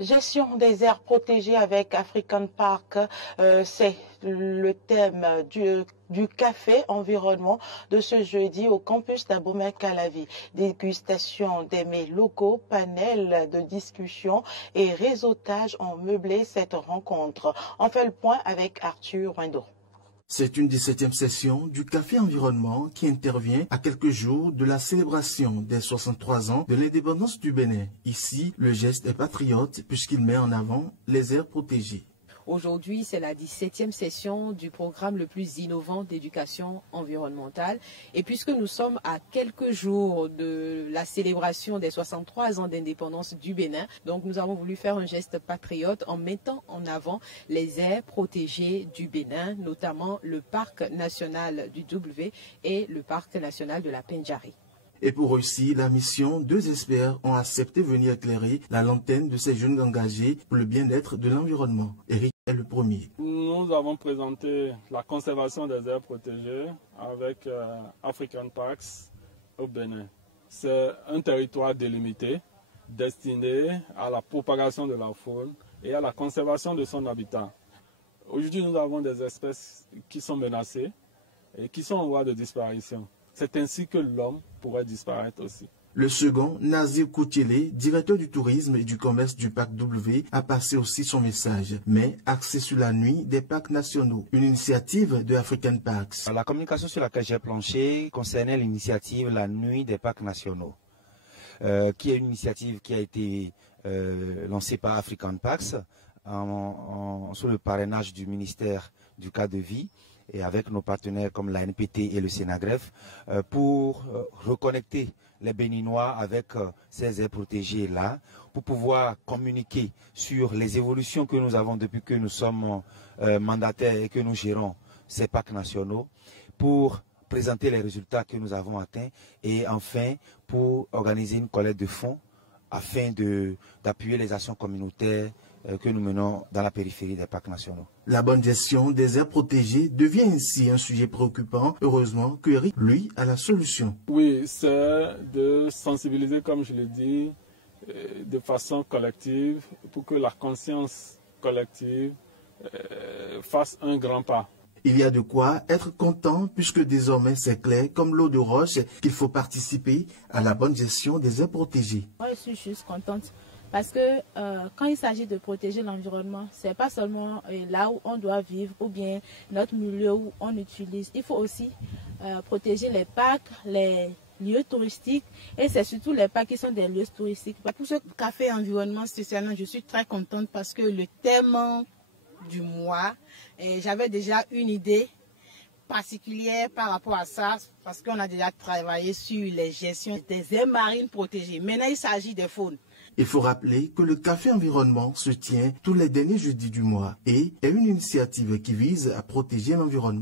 Gestion des aires protégées avec African Park, c'est le thème du café environnement de ce jeudi au campus d'Abomey-Calavi. Dégustation des mets locaux, panel de discussion et réseautage ont meublé cette rencontre. On fait le point avec Arthur Wendo. C'est une 17e session du Café Environnement qui intervient à quelques jours de la célébration des 63 ans de l'indépendance du Bénin. Ici, le geste est patriote puisqu'il met en avant les aires protégées. Aujourd'hui, c'est la 17e session du programme le plus innovant d'éducation environnementale. Et puisque nous sommes à quelques jours de la célébration des 63 ans d'indépendance du Bénin, donc nous avons voulu faire un geste patriote en mettant en avant les aires protégées du Bénin, notamment le parc national du W et le parc national de la Pendjari. Et pour réussir la mission, 2 experts ont accepté de venir éclairer la lanterne de ces jeunes engagés pour le bien-être de l'environnement. Eric est le premier. Nous avons présenté la conservation des aires protégées avec African Parks au Bénin. C'est un territoire délimité destiné à la propagation de la faune et à la conservation de son habitat. Aujourd'hui, nous avons des espèces qui sont menacées et qui sont en voie de disparition. C'est ainsi que l'homme pourrait disparaître aussi. Le second, Nazir Koutiélé, directeur du tourisme et du commerce du parc W, a passé aussi son message, mais axé sur la nuit des parcs nationaux, une initiative de African Parks. La communication sur laquelle j'ai planché concernait l'initiative La Nuit des parcs nationaux, qui est une initiative qui a été lancée par African Parks sous le parrainage du ministère du cadre de vie, et avec nos partenaires comme la NPT et le Sénagref, pour reconnecter les Béninois avec ces aires protégées-là, pour pouvoir communiquer sur les évolutions que nous avons depuis que nous sommes mandataires et que nous gérons ces parcs nationaux, pour présenter les résultats que nous avons atteints et enfin pour organiser une collecte de fonds afin d'appuyer les actions communautaires que nous menons dans la périphérie des parcs nationaux. La bonne gestion des aires protégées devient ainsi un sujet préoccupant. Heureusement que Eric, lui, a la solution. Oui, c'est de sensibiliser, comme je l'ai dit, de façon collective pour que la conscience collective fasse un grand pas. Il y a de quoi être content puisque désormais c'est clair comme l'eau de roche qu'il faut participer à la bonne gestion des aires protégées. Moi, je suis juste contente. Parce que quand il s'agit de protéger l'environnement, ce n'est pas seulement là où on doit vivre ou bien notre milieu où on utilise. Il faut aussi protéger les parcs, les lieux touristiques et c'est surtout les parcs qui sont des lieux touristiques. Pour ce café environnement spécialement, je suis très contente parce que le thème du mois, j'avais déjà une idée particulière par rapport à ça parce qu'on a déjà travaillé sur les gestions des aires marines protégées. Maintenant, il s'agit des faunes. Il faut rappeler que le Café Environnement se tient tous les derniers jeudis du mois et est une initiative qui vise à protéger l'environnement.